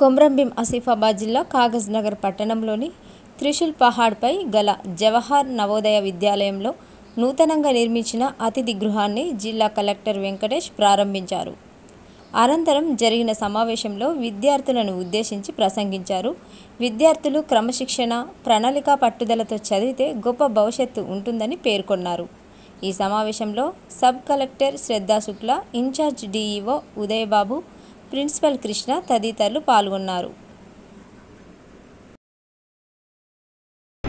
కొమ్రంభీం ఆసిఫాబాద్ జిల్లా కాగజ్ నగర్ పట్టణంలోని త్రిశూల్ పహాడ్పై గల జవహర్ నవోదయ విద్యాలయంలో నూతనంగా నిర్మించిన అతిథి గృహాన్ని జిల్లా కలెక్టర్ వెంకటేష్ ప్రారంభించారు. అనంతరం జరిగిన సమావేశంలో విద్యార్థులను ఉద్దేశించి ప్రసంగించారు. విద్యార్థులు క్రమశిక్షణ, ప్రణాళిక, పట్టుదలతో చదివితే గొప్ప భవిష్యత్తు ఉంటుందని పేర్కొన్నారు. ఈ సమావేశంలో sub collector Shraddha Shukla, in-charge DEO Udayababu, principal Krishna తదితరులు పాల్గొన్నారు.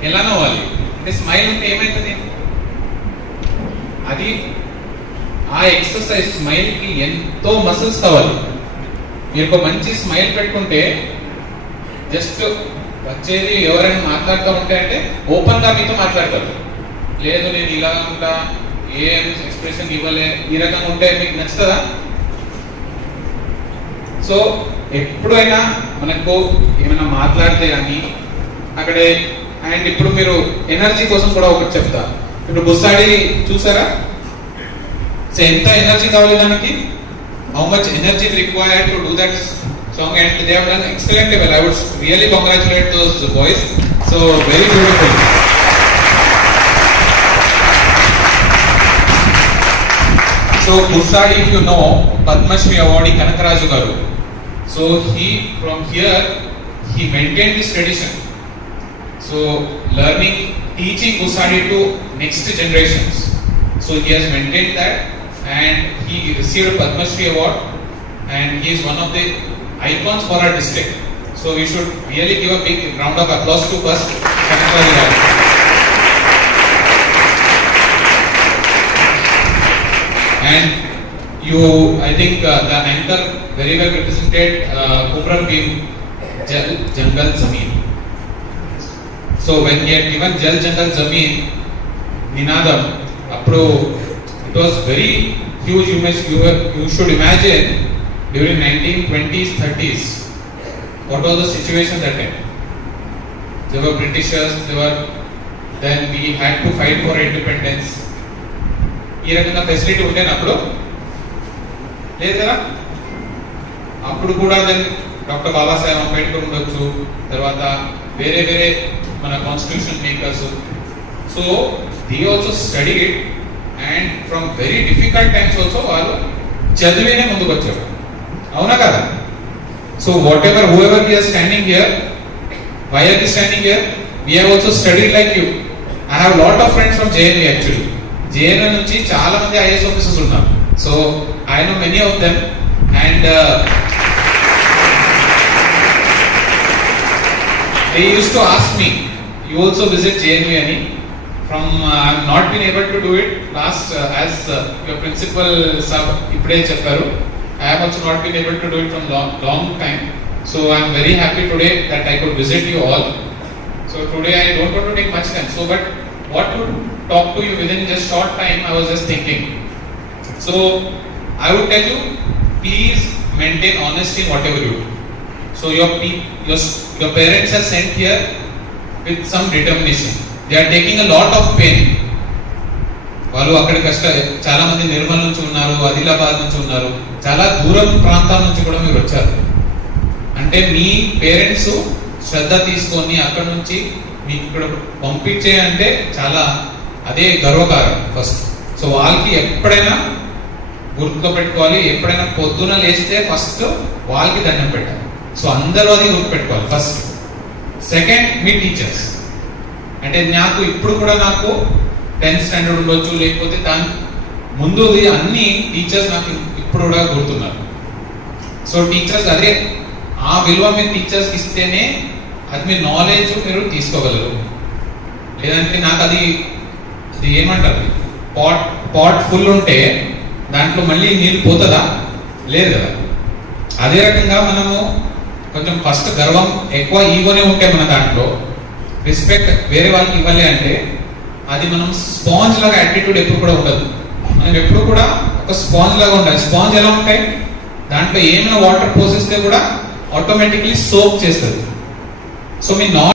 ఎలా నవ్వాలి అంటే స్మైల్ ఉంటే ఏమైతుంది? అది ఆ ఎక్సర్సైజ్ స్మైల్ కి ఎంతో మసిల్స్ కావాలి. మీరు ఒక మంచి స్మైల్ పెట్టుకుంటే జస్ట్ వచ్చేది ఎవరైనా మాట్లాడుతూ ఉంటే అంటే ఓపెన్ గా మీతో మాట్లాడతారు. లేదు నేను ఇలా ఉంటా, ఏం ఎక్స్ప్రెషన్ ఇవ్వలే, ఈ రకంగా ఉంటే మీకు నచ్చుతుందా? సో ఎప్పుడైనా మనకు ఏమైనా మాట్లాడితే కానీ అక్కడే. అండ్ ఇప్పుడు మీరు ఎనర్జీ కోసం కూడా ఒకటి చెప్తా. ఇప్పుడు గుస్సాడి చూసారా? సో ఎంత ఎనర్జీ కావాలి దానికి? How much energy required to do that song, and they have done excellent well. I would really congratulate those boys. So very beautiful. So Gussadi, if you know, Padma Shri awardee Kanakaraju garu. So from here he maintained this tradition. So learning, teaching Gussadi to next generations. So he has maintained that, and he received Padma Shri award, and he is one of the icons for our district. So we should really give a big round of applause to first Kanakaraju garu. And you, I think the anchor very well represented Komrambeem Jal Jangal Zameen. So when he had given Jal Jangal Zameen Ninadam, it was very huge. You should imagine during 1920s, 30s, what was the situation that time? There were Britishers. Then we had to fight for independence. ఈ రకంగా facility ఉండేనప్పుడు లేదు కదా. అప్పుడు కూడా then doctor Babasaheb Ambedkar ఉండొచ్చు, తర్వాత వేరే వేరే మన constitution makers. So they also study it, and from very difficult times also వాళ్ళు చదివినే ముందుకు వచ్చారు. అవునా కదా? So whatever whoever we are standing here, why are we standing here? We have also studied like you. I have lot of friends from JNU. Actually JNU నుంచి చాలా మంది IAS officers ఉన్నారు. So I know many of them, and they used to ask me, you also visit JNU ani? From I have not been able to do it last as your principal sir ippude chepparu. I have also not been able to do it from long time. So I am very happy today that I could visit you all. So today I don't want to take much time. So but what to talk to you within just short time, I was just thinking. So I would tell you, please maintain honesty in whatever you do. So your parents are sent here with some determination. They are taking a lot of pain. వాళ్ళు అక్కడ చాలా మంది నిర్మల్ నుంచి ఉన్నారు, ఆదిలాబాద్ నుంచి ఉన్నారు, చాలా దూరం ప్రాంతాల నుంచి కూడా మీరు వచ్చారు. అంటే మీ పేరెంట్స్ శ్రద్ధ తీసుకొని అక్కడ నుంచి మీకు ఇక్కడ పంపించే అంటే చాలా అదే గర్వకారణం ఫస్ట్. సో వాళ్ళకి ఎప్పుడైనా గుర్తులో పెట్టుకోవాలి, ఎప్పుడైనా పొద్దున లేస్తే ఫస్ట్ వాళ్ళకి దండం పెట్టాలి. సో అందరూ అది గుర్తుపెట్టుకోవాలి ఫస్ట్. సెకండ్, మీ టీచర్స్. అంటే నాకు ఇప్పుడు కూడా నాకు 10th స్టాండర్డ్ ఉండొచ్చు, లేకపోతే దాని ముందు అన్ని టీచర్స్ నాకు ఇప్పుడు కూడా గుర్తున్నారు. సో టీచర్స్ అదే ఆ విలువ మీరు టీచర్స్కి ఇస్తేనే అది మీ నాలెడ్జ్ మీరు తీసుకోగలరు. లేదంటే నాకు అది ఏమంటారు, పాట్ ఫుల్ ఉంటే దాంట్లో మళ్ళీ నీళ్ళు పోతుందా? లేదు కదా. అదే రకంగా మనము కొంచెం ఫస్ట్ గర్వం ఎక్కువ, ఈగోనే ఉంటే మన దాంట్లో రెస్పెక్ట్ వేరే వాళ్ళకి ఇవ్వాలి అంటే అది మనం స్పాంజ్ లాగా యాటిట్యూడ్ ఎప్పుడు కూడా ఉండదు. మనం ఎప్పుడు కూడా ఒక స్పాంజ్ లాగా ఉండాలి. స్పాంజ్ ఎలా ఉంటాయి? దాంట్లో ఏమైనా వాటర్ పోసేస్తే కూడా ఆటోమేటిక్లీ సోక్ చేస్తుంది. సో మీ